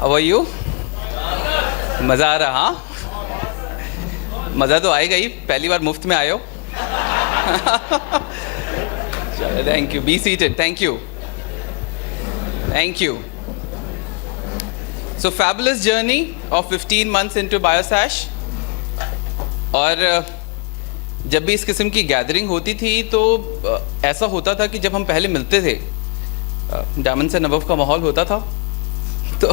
How are you? मज़ा आ रहा? हाँ, मज़ा तो आएगा ही, पहली बार मुफ्त में आए हो। Thank you, be seated. Thank you, thank you. So fabulous journey of 15 months into Biosash. और जब भी इस किस्म की गैदरिंग होती थी तो ऐसा होता था कि जब हम पहले मिलते थे, डायमंड्स एंड अबव का माहौल होता था, तो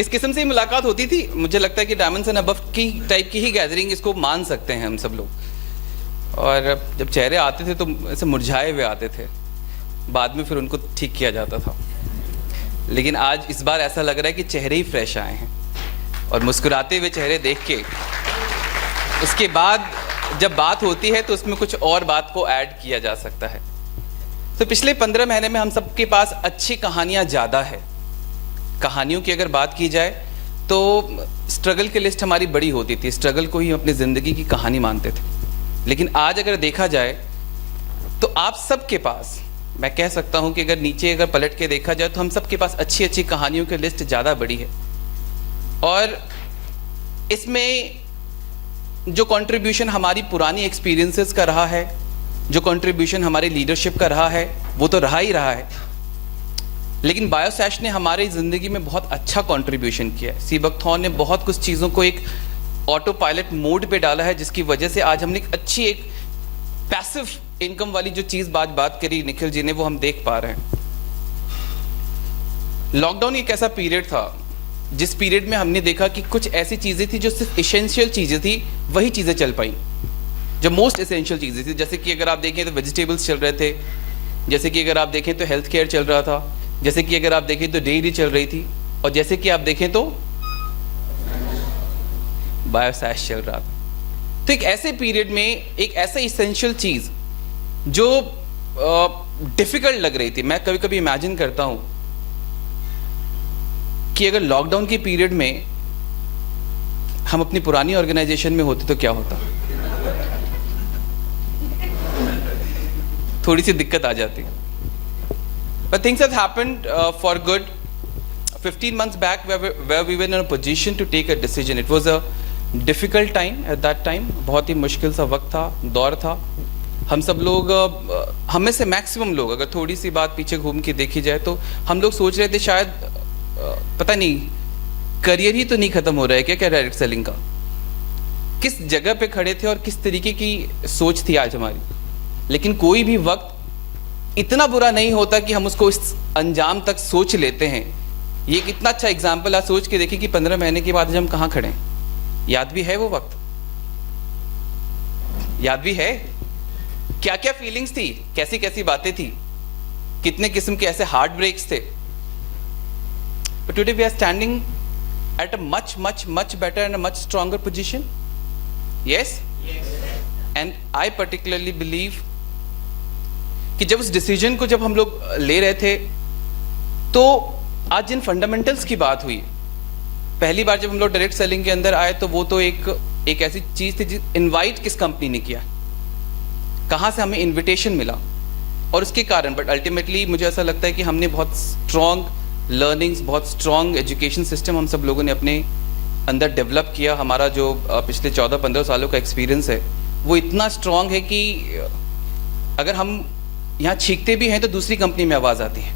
इस किस्म से मुलाकात होती थी। मुझे लगता है कि डायमंड्स एंड अबव की टाइप की ही गैदरिंग इसको मान सकते हैं हम सब लोग। और जब चेहरे आते थे तो ऐसे मुरझाए हुए आते थे, बाद में फिर उनको ठीक किया जाता था। लेकिन आज इस बार ऐसा लग रहा है कि चेहरे ही फ्रेश आए हैं, और मुस्कुराते हुए चेहरे देख के उसके बाद जब बात होती है तो उसमें कुछ और बात को ऐड किया जा सकता है। तो पिछले 15 महीने में हम सबके पास अच्छी कहानियां ज़्यादा है। कहानियों की अगर बात की जाए तो स्ट्रगल की लिस्ट हमारी बड़ी होती थी, स्ट्रगल को ही अपनी ज़िंदगी की कहानी मानते थे। लेकिन आज अगर देखा जाए तो आप सबके पास, मैं कह सकता हूं कि अगर नीचे अगर पलट के देखा जाए तो हम सबके पास अच्छी अच्छी कहानियों की लिस्ट ज़्यादा बड़ी है। और इसमें जो कंट्रीब्यूशन हमारी पुरानी एक्सपीरियंसेस का रहा है, जो कंट्रीब्यूशन हमारे लीडरशिप का रहा है, वो तो रहा ही रहा है। लेकिन बायोसैश ने हमारी ज़िंदगी में बहुत अच्छा कंट्रीब्यूशन किया है। सी बकथॉर्न ने बहुत कुछ चीज़ों को एक ऑटो पायलट मोड पे डाला है, जिसकी वजह से आज हमने एक अच्छी एक पैसिव इनकम वाली जो चीज़ बात करी निखिल जी ने, वो हम देख पा रहे हैं। लॉकडाउन एक ऐसा पीरियड था जिस पीरियड में हमने देखा कि कुछ ऐसी चीज़ें थी जो सिर्फ एसेंशियल चीज़ें थी, वही चीज़ें चल पाई, जो मोस्ट एसेंशियल चीज़ें थी। जैसे कि अगर आप देखें तो वेजिटेबल्स चल रहे थे, जैसे कि अगर आप देखें तो हेल्थ केयर चल रहा था, जैसे कि अगर आप देखें तो डेयरी चल रही थी, और जैसे कि आप देखें तो बायोसैश चल रहा था। तो एक ऐसे पीरियड में एक ऐसा इसेंशियल चीज़ जो डिफ़िकल्ट लग रही थी, मैं कभी कभी इमेजिन करता हूँ कि अगर लॉकडाउन के पीरियड में हम अपनी पुरानी ऑर्गेनाइजेशन में होते तो क्या होता। थोड़ी सी दिक्कत आ जाती। But things have happened for good. 15 months back, where we were in a position to take a decision. It was a difficult time at that time. बहुत ही मुश्किल सा वक्त था, दौर था। हम सब लोग, हम में से मैक्सिमम लोग, अगर थोड़ी सी बात पीछे घूम के देखी जाए तो हम लोग सोच रहे थे शायद पता नहीं करियर ही तो नहीं खत्म हो रहा है क्या डायरेक्ट सेलिंग का। किस जगह पे खड़े थे और किस तरीके की सोच थी आज हमारी। लेकिन कोई भी वक्त इतना बुरा नहीं होता कि हम उसको इस अंजाम तक सोच लेते हैं। ये कितना अच्छा एग्जाम्पल आज सोच के देखिए कि 15 महीने के बाद हम कहाँ खड़े हैं। याद भी है वो वक्त? याद भी है क्या क्या फीलिंग्स थी, कैसी कैसी बातें थी, कितने किस्म के ऐसे हार्ट ब्रेक्स थे। But today we are standing at a much better and a much stronger position. Yes? Yes. And I particularly believe कि जब उस डिसीजन को जब हम लोग ले रहे थे तो आज जिन फंडामेंटल्स की बात हुई, पहली बार जब हम लोग डायरेक्ट सेलिंग के अंदर आए तो वो तो एक ऐसी चीज थी, इनवाइट किस कंपनी ने किया, कहाँ से हमें इनविटेशन मिला और उसके कारण। बट अल्टीमेटली मुझे ऐसा लगता है कि हमने बहुत स्ट्रॉन्ग लर्निंग्स, बहुत स्ट्रॉन्ग एजुकेशन सिस्टम हम सब लोगों ने अपने अंदर डेवलप किया। हमारा जो पिछले 14-15 सालों का एक्सपीरियंस है वो इतना स्ट्रॉन्ग है कि अगर हम यहाँ छींकते भी हैं तो दूसरी कंपनी में आवाज़ आती है,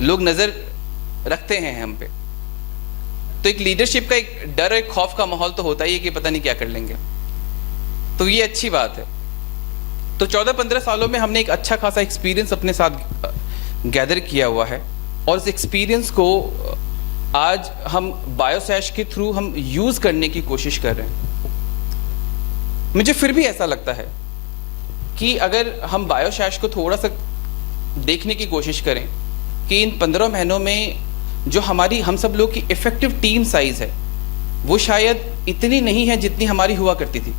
लोग नज़र रखते हैं हम पे। तो एक लीडरशिप का एक डर, एक खौफ का माहौल तो होता ही है कि पता नहीं क्या कर लेंगे। तो ये अच्छी बात है। तो 14-15 सालों में हमने एक अच्छा खासा एक्सपीरियंस अपने साथ गैदर किया हुआ है, और इस एक्सपीरियंस को आज हम बायोसैश के थ्रू हम यूज करने की कोशिश कर रहे हैं। मुझे फिर भी ऐसा लगता है कि अगर हम बायोसैश को थोड़ा सा देखने की कोशिश करें कि इन 15 महीनों में जो हमारी हम सब लोग की इफेक्टिव टीम साइज है वो शायद इतनी नहीं है जितनी हमारी हुआ करती थी।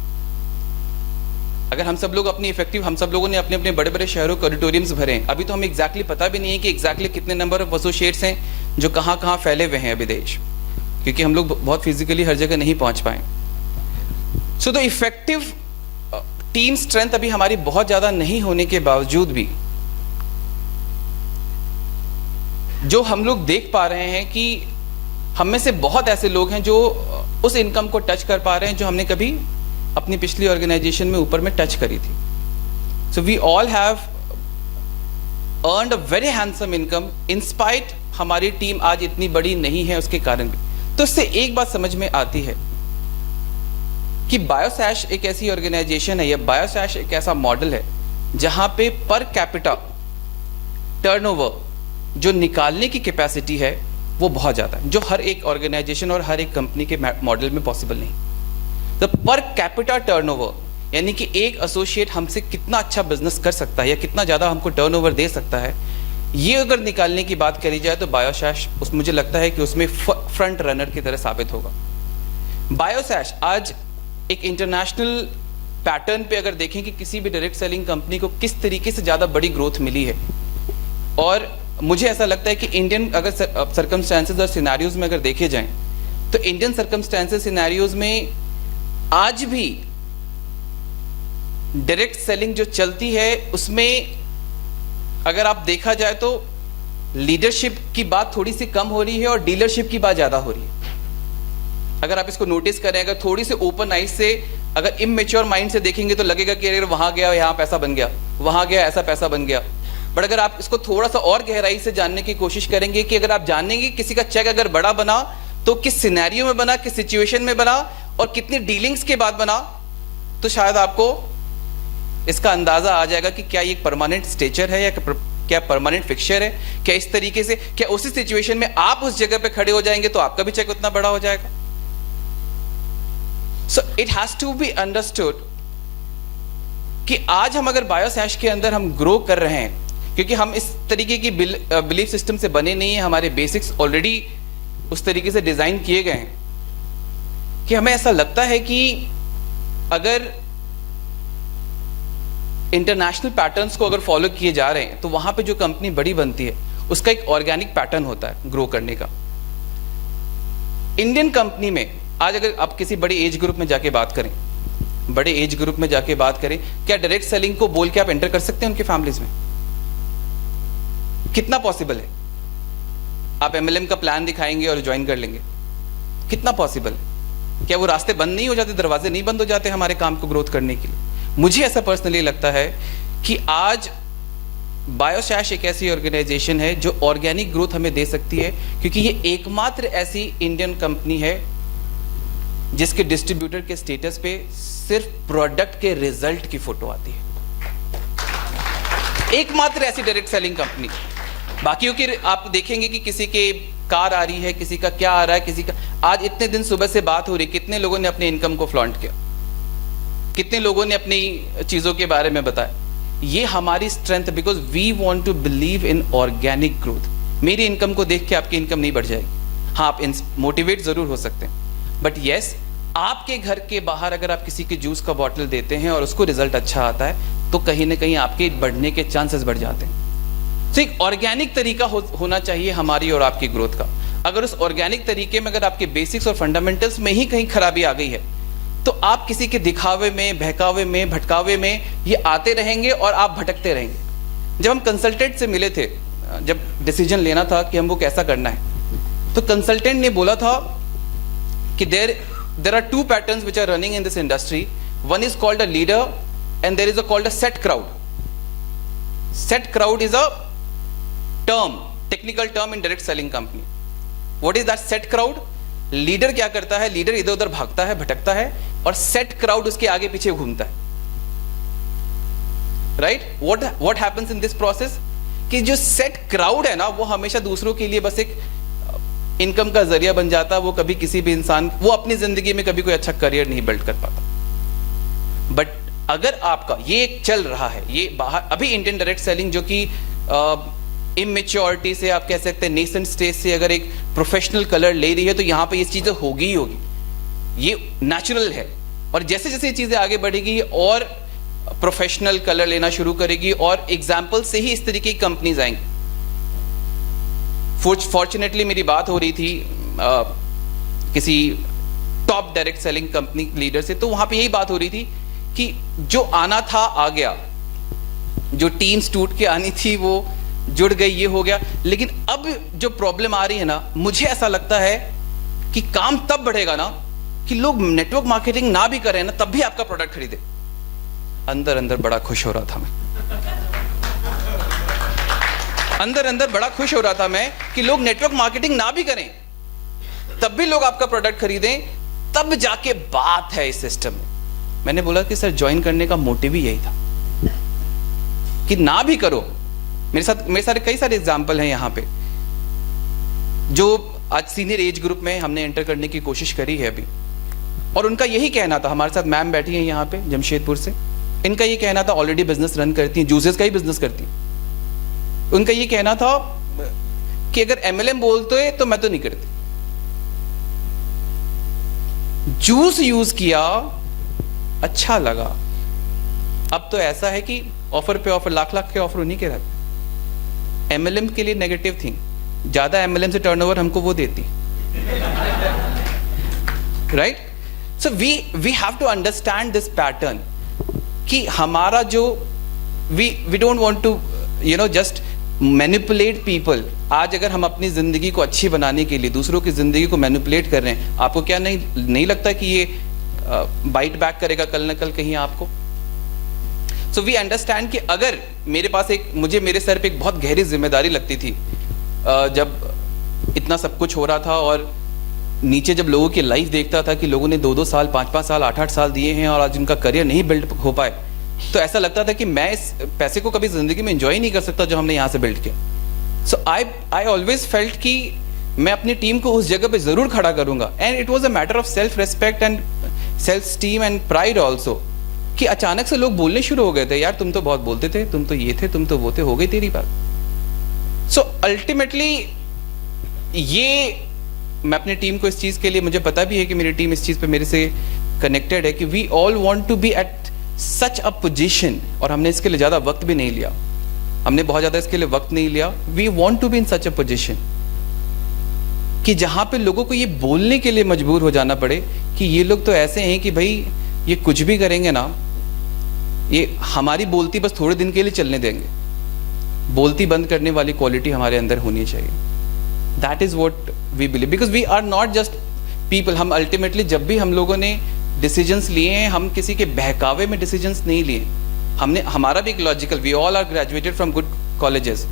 अगर हम सब लोग अपनी इफेक्टिव, हम सब लोगों ने अपने अपने बड़े बड़े शहरों के ऑडिटोरियम्स भरे हैं, अभी तो हमें एग्जैक्टली पता भी नहीं है कि एग्जैक्टली कितने नंबर ऑफ एसोसिएट्स हैं जो कहाँ कहाँ फैले हुए हैं अभी देश, क्योंकि हम लोग बहुत फिजिकली हर जगह नहीं पहुंच पाए। So the effective team strength अभी हमारी बहुत ज़्यादा नहीं होने के बावजूद भी जो हम लोग देख पा रहे हैं कि हम में से बहुत ऐसे लोग हैं जो उस इनकम को टच कर पा रहे हैं जो हमने कभी अपनी पिछली ऑर्गेनाइजेशन में ऊपर में टच करी थी. So we all have earned a very handsome income in spite हमारी टीम आज इतनी बड़ी नहीं है उसके कारण भी. तो इससे एक बात समझ में आती है कि बायोसैश एक ऐसी ऑर्गेनाइजेशन है या बायोसैश एक ऐसा मॉडल है जहां पे पर कैपिटा टर्नओवर जो निकालने की कैपेसिटी है वो बहुत ज्यादा है, जो हर एक ऑर्गेनाइजेशन और हर एक कंपनी के मॉडल में पॉसिबल नहीं. तो पर कैपिटा टर्नओवर यानी कि एक एसोसिएट हमसे कितना अच्छा बिजनेस कर सकता है या कितना ज्यादा हमको टर्नओवर दे सकता है, ये अगर निकालने की बात करी जाए तो बायोसैश मुझे लगता है कि उसमें फ्रंट रनर की तरह साबित होगा. बायोसैश आज एक इंटरनेशनल पैटर्न पे अगर देखें कि किसी भी डायरेक्ट सेलिंग कंपनी को किस तरीके से ज्यादा बड़ी ग्रोथ मिली है, और मुझे ऐसा लगता है कि इंडियन अगर सर्कमस्टेंसेस और सिनेरियोज में अगर देखे जाएं तो इंडियन सर्कमस्टेंसेस सिनेरियोज में आज भी डायरेक्ट सेलिंग जो चलती है उसमें अगर आप देखा जाए तो लीडरशिप की बात थोड़ी सी कम हो रही है और डीलरशिप की बात ज्यादा हो रही है. अगर आप इसको नोटिस करें, अगर थोड़ी सी ओपन आइज से अगर इमैच्योर माइंड से देखेंगे तो लगेगा कि अगर वहां गया यहां पैसा बन गया, वहां गया ऐसा पैसा बन गया. बट अगर आप इसको थोड़ा सा और गहराई से जानने की कोशिश करेंगे कि अगर आप जानेंगे किसी का चेक अगर बड़ा बना तो किस सिनेरियो में बना, किस सिचुएशन में बना और कितनी डीलिंग्स के बाद बना, तो शायद आपको इसका अंदाजा आ जाएगा कि क्या ये परमानेंट स्टेचर है या क्या परमानेंट फिक्सचर है. क्या इस तरीके से क्या उसी सिचुएशन में आप उस जगह पे खड़े हो जाएंगे तो आपका भी चेक उतना बड़ा हो जाएगा. So it has to be understood कि आज हम अगर बायोसैश के अंदर हम ग्रो कर रहे हैं क्योंकि हम इस तरीके की बिलीफ सिस्टम से बने नहीं है, हमारे बेसिक्स ऑलरेडी उस तरीके से डिजाइन किए गए हैं कि हमें ऐसा लगता है कि अगर इंटरनेशनल पैटर्न्स को अगर फॉलो किए जा रहे हैं तो वहां पे जो कंपनी बड़ी बनती है उसका एक ऑर्गेनिक पैटर्न होता है ग्रो करने का. इंडियन कंपनी में आज अगर आप किसी बड़े एज ग्रुप में जाके बात करें, बड़े एज ग्रुप में जाके बात करें, क्या डायरेक्ट सेलिंग को बोल के आप एंटर कर सकते हैं उनके फैमिलीज में? कितना पॉसिबल है? आप एमएलएम का प्लान दिखाएंगे और ज्वाइन कर लेंगे, कितना पॉसिबल है? क्या वो रास्ते बंद नहीं हो जाते, दरवाजे नहीं बंद हो जाते हमारे काम को ग्रोथ करने के लिए? मुझे ऐसा पर्सनली लगता है कि आज बायोसैश एक ऐसी ऑर्गेनाइजेशन है जो ऑर्गेनिक ग्रोथ हमें दे सकती है क्योंकि ये एकमात्र ऐसी इंडियन कंपनी है जिसके डिस्ट्रीब्यूटर के स्टेटस पे सिर्फ प्रोडक्ट के रिजल्ट की फोटो आती है. एकमात्र ऐसी डायरेक्ट सेलिंग कंपनी. बाकियों की आप देखेंगे कि किसी के कार आ रही है, किसी का क्या आ रहा है, किसी का आज इतने दिन सुबह से बात हो रही, कितने लोगों ने अपने इनकम को फ्लॉन्ट किया, कितने लोगों ने अपनी चीजों के बारे में बताया. ये हमारी strength, because we want to believe in organic growth. मेरी इनकम को देख के आपकी इनकम नहीं बढ़ जाएगी. हाँ, आप मोटिवेट जरूर हो सकते हैं, बट यस, आपके घर के बाहर अगर आप किसी के जूस का बॉटल देते हैं और उसको रिजल्ट अच्छा आता है तो कहीं ना कहीं आपके बढ़ने के चांसेस बढ़ जाते हैं. तो एक ऑर्गेनिक तरीका होना चाहिए हमारी और आपकी ग्रोथ का. अगर उस ऑर्गेनिक तरीके में अगर आपके बेसिक्स और फंडामेंटल्स में ही कहीं खराबी आ गई है तो आप किसी के दिखावे में, बहकावे में, भटकावे में ये आते रहेंगे और आप भटकते रहेंगे. जब हम कंसल्टेंट से मिले थे, जब डिसीजन लेना था कि हमको कैसा करना है, तो कंसल्टेंट ने बोला था कि there are two patterns which are running in this industry. One is called a leader and there is called a set crowd. Set crowd is a term, technical term in direct selling company. What is that set crowd? Leader क्या करता है? Leader इधर उधर भागता है, भटकता है, और सेट क्राउड उसके आगे पीछे घूमता है. Right? what happens in this process? कि जो सेट क्राउड है ना, वो हमेशा दूसरों के लिए बस एक इनकम का जरिया बन जाता. वो कभी किसी भी इंसान, वो अपनी जिंदगी में कभी कोई अच्छा करियर नहीं बिल्ड कर पाता. बट अगर आपका ये एक चल रहा है, ये बाहर अभी इंडियन डायरेक्ट सेलिंग जो कि इमेच्योरिटी से, आप कह सकते हैं नेसेंट स्टेज से अगर एक प्रोफेशनल कलर ले रही है तो यहां पे ये चीजें होगी ही होगी. ये नेचुरल है. और जैसे जैसे ये चीजें आगे बढ़ेगी और प्रोफेशनल कलर लेना शुरू करेगी और एग्जाम्पल से ही इस तरीके की कंपनीज आएंगी. फॉर्चुनेटली मेरी बात हो रही थी किसी top direct selling company leader से, तो वहां पे यही बात हो रही थी कि जो आना था आ गया, जो टीम्स टूट के आनी थी वो जुड़ गई, ये हो गया। लेकिन अब जो प्रॉब्लम आ रही है ना, मुझे ऐसा लगता है कि काम तब बढ़ेगा ना कि लोग नेटवर्क मार्केटिंग ना भी करें ना, तब भी आपका प्रोडक्ट खरीदे। अंदर अंदर बड़ा खुश हो रहा था मैं, अंदर अंदर बड़ा खुश हो रहा था मैं कि लोग नेटवर्क मार्केटिंग ना भी करें तब भी लोग आपका प्रोडक्ट खरीदें, तब जाके बात है इस सिस्टम में। मैंने बोला कि सर ज्वाइन करने का मोटिव ही यही था कि ना भी करो। मेरे सारे कई सारे एग्जाम्पल हैं यहाँ पे जो आज सीनियर एज ग्रुप में हमने एंटर करने की कोशिश करी है अभी, और उनका यही कहना था। हमारे साथ मैम बैठी हैं यहाँ पे जमशेदपुर से, इनका ये कहना था, ऑलरेडी बिजनेस रन करती हैं, जूसेस का ही बिजनेस करती हैं। उनका ये कहना था कि अगर MLM बोलते हैं तो मैं तो नहीं करती। जूस यूज किया, अच्छा लगा। अब तो ऐसा है कि ऑफर पे ऑफर, लाख लाख के ऑफर उन्हीं के रहते। MLM के लिए नेगेटिव थी, ज्यादा MLM से टर्नओवर हमको वो देती, right? So we have to understand this pattern कि हमारा जो we don't want to just manipulate people. आज अगर हम अपनी जिंदगी को अच्छी बनाने के लिए दूसरों की जिंदगी को मैनिपुलेट कर रहे हैं, आपको क्या नहीं लगता कि ये बाइट बैक करेगा कल न कल कहीं आपको? सो वी अंडरस्टैंड कि अगर मेरे पास मुझे मेरे सर पे एक बहुत गहरी जिम्मेदारी लगती थी जब इतना सब कुछ हो रहा था, और नीचे जब लोगों की लाइफ देखता था कि लोगों ने 2-2 साल, 5-5 साल, 8-8 साल दिए हैं और आज उनका करियर नहीं बिल्ड हो पाए, तो ऐसा लगता था कि मैं इस पैसे को कभी जिंदगी में एंजॉय नहीं कर सकता जो हमने यहाँ से बिल्ड किया। सो आई ऑलवेज फेल्ट कि मैं अपनी टीम को उस जगह पे जरूर खड़ा करूंगा, and it was a matter of self respect and self esteem and pride also, कि अचानक से लोग बोलने शुरू हो गए थे, यार तुम तो बहुत बोलते थे, तुम तो ये थे, तुम तो वो थे, हो गई तेरी बात। सो अल्टीमेटली ये मैं अपनी टीम को इस चीज के लिए, मुझे पता भी है कि मेरी टीम इस चीज पे मेरे से कनेक्टेड है कि we all want to be at such a position, और हमने इसके लिए ज्यादा वक्त भी नहीं लिया, हमने बहुत ज्यादा इसके लिए वक्त नहीं लिया। We want to be in such a position कि जहां पे लोगों को ये बोलने के लिए मजबूर हो जाना पड़े कि ये लोग तो ऐसे हैं कि भाई ये कुछ भी करेंगे ना, ये हमारी बोलती बस थोड़े दिन के लिए चलने देंगे। बोलती बंद करने वाली क्वालिटी हमारे अंदर होनी चाहिए। That is what we believe, because we are not just people. हम अल्टीमेटली जब भी हम लोगों ने डिसीजंस लिए हैं, हम किसी के बहकावे में डिसीजंस नहीं लिए। हमने, हमारा भी एक logical, we all are graduated from good colleges,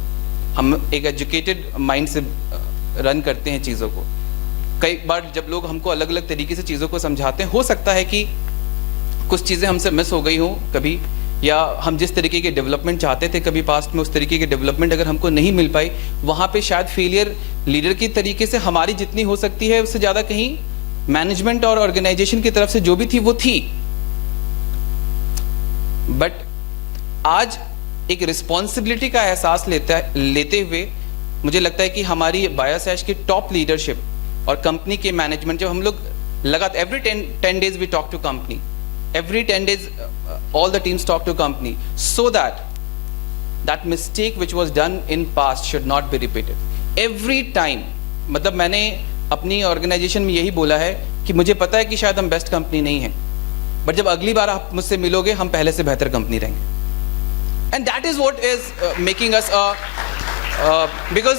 हम एक एजुकेटेड माइंड से रन करते हैं चीज़ों को। कई बार जब लोग हमको अलग अलग तरीके से चीज़ों को समझाते हैं, हो सकता है कि कुछ चीज़ें हमसे मिस हो गई हों कभी, या हम जिस तरीके के डेवलपमेंट चाहते थे कभी पास्ट में, उस तरीके की डेवलपमेंट अगर हमको नहीं मिल पाई, वहाँ पे शायद फेलियर लीडर की तरीके से हमारी जितनी हो सकती है उससे ज़्यादा कहीं मैनेजमेंट और ऑर्गेनाइजेशन की तरफ से जो भी थी वो थी। बट आज एक रिस्पॉन्सिबिलिटी का एहसास लेते हुए मुझे लगता है कि हमारी बायोसैश की टॉप लीडरशिप और कंपनी के मैनेजमेंट, जब हम लोग लगातार every 10 days we talk to company, every 10 days all the teams talk to company so that mistake which was done in past should not be repeated every time। मतलब मैंने अपनी organisation में यही बोला है कि मुझे पता है कि शायद हम बेस्ट कंपनी नहीं है, बट जब अगली बार आप मुझसे मिलोगे हम पहले से बेहतर कंपनी रहेंगे। And that is what is making us because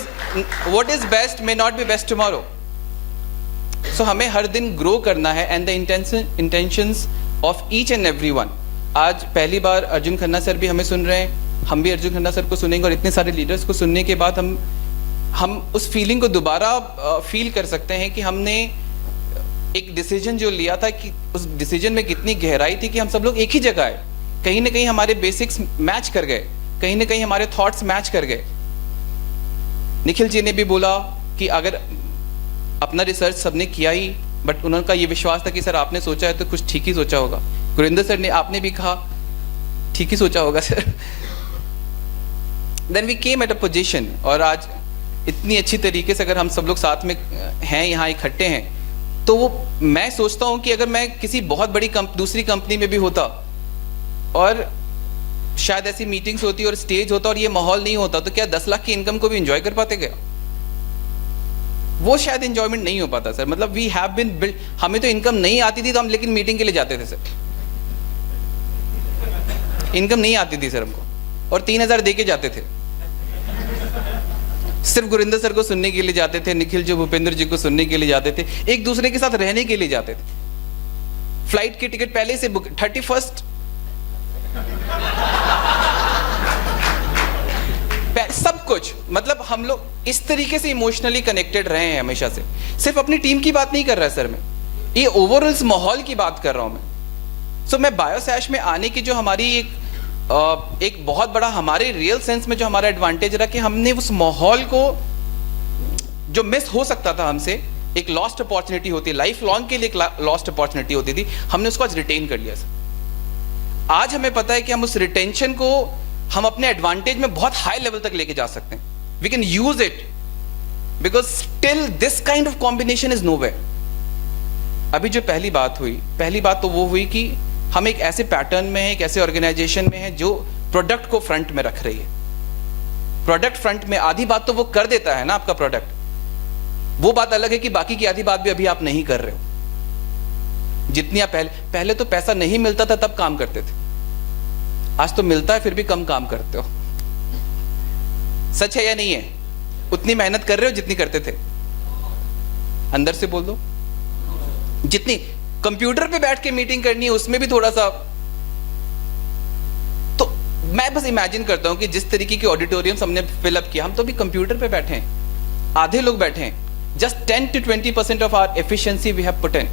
what is best may not be best tomorrow. So हमें हर दिन ग्रो करना है, and the intentions of each and every one. आज पहली बार अर्जुन खन्ना सर भी हमें सुन रहे हैं, हम भी अर्जुन खन्ना सर को सुनेंगे, और इतने सारे लीडर्स को सुनने के बाद हम उस फीलिंग को दोबारा फील कर सकते हैं कि हमने एक डिसीजन जो लिया था कि उस डिसीजन में कितनी गहराई थी कि हम सब लोग एक ही जगह है। कहीं ना कहीं हमारे बेसिक्स मैच कर गए, कहीं ना कहीं हमारे थॉट्स मैच कर गए। निखिल जी ने भी बोला कि अगर अपना रिसर्च सबने किया ही, बट उनका ये विश्वास था कि सर आपने सोचा है तो कुछ ठीक ही सोचा होगा। गुरिंदर सर ने, आपने भी कहा ठीक ही सोचा होगा sir. Then we came at a position, और आज इतनी अच्छी तरीके से अगर हम सब लोग साथ में हैं, यहाँ इकट्ठे हैं, तो वो मैं सोचता हूँ कि अगर मैं किसी बहुत बड़ी दूसरी कंपनी में भी होता और शायद ऐसी मीटिंग्स होती और स्टेज होता और ये माहौल नहीं होता, तो क्या 10 लाख की इनकम को भी एंजॉय कर पाते क्या? वो शायद एंजॉयमेंट नहीं हो पाता सर। मतलब वी हैव बीन बिल्ड, हमें तो इनकम नहीं आती थी तो हम लेकिन मीटिंग के लिए जाते थे सर। इनकम नहीं आती थी सर हमको, और 3000 दे के जाते थे। सिर्फ गुरिंदर सर को सुनने के लिए जाते थे, निखिल जो भूपेंद्र जी को सुनने के लिए जाते थे, एक दूसरे के साथ रहने के लिए जाते थे। फ्लाइट की टिकट पहले से बुक, 31st सब कुछ, मतलब हम लोग इस तरीके से इमोशनली कनेक्टेड रहे हैं हमेशा से। सिर्फ अपनी टीम की बात नहीं कर रहा सर मैं, ये ओवरऑल इस माहौल की बात कर रहा हूं मैं। सो मैं बायोसैश में आने की जो हमारी एक बहुत बड़ा हमारे रियल सेंस में जो हमारा एडवांटेज रहा कि हमने उस माहौल को जो मिस हो सकता था हमसे, एक लॉस्ट अपॉर्चुनिटी होती है लाइफ लॉन्ग के लिए, एक लॉस्ट अपॉर्चुनिटी होती थी, हमने उसको आज रिटेन कर लिया सर। आज हमें पता है कि हम उस रिटेंशन को हम अपने एडवांटेज में बहुत हाई लेवल तक लेके जा सकते हैं। We can use it because still this kind of combination is nowhere. अभी जो पहली बात हुई, पहली बात तो वो हुई कि हम एक ऐसे पैटर्न में हैं, एक ऐसे ऑर्गेनाइजेशन में हैं जो प्रोडक्ट को फ्रंट में रख रही है। प्रोडक्ट फ्रंट में, आधी बात तो वो कर देता है ना आपका प्रोडक्ट, वो बात अलग है कि बाकी की आधी बात भी अभी आप नहीं कर रहे हो। जितनी आप पहले तो पैसा नहीं मिलता था तब काम करते थे, आज तो मिलता है फिर भी कम काम करते हो। सच है या नहीं है? उतनी मेहनत कर रहे हो जितनी करते थे? अंदर से बोल दो। जितनी कंप्यूटर पे बैठ के मीटिंग करनी है उसमें भी थोड़ा सा, तो मैं बस इमेजिन करता हूं कि जिस तरीके की ऑडिटोरियम्स हमने फिलअप किया, हम तो भी कंप्यूटर पे बैठे हैं, आधे लोग बैठे हैं, just 10 to 20% of our efficiency we have put in.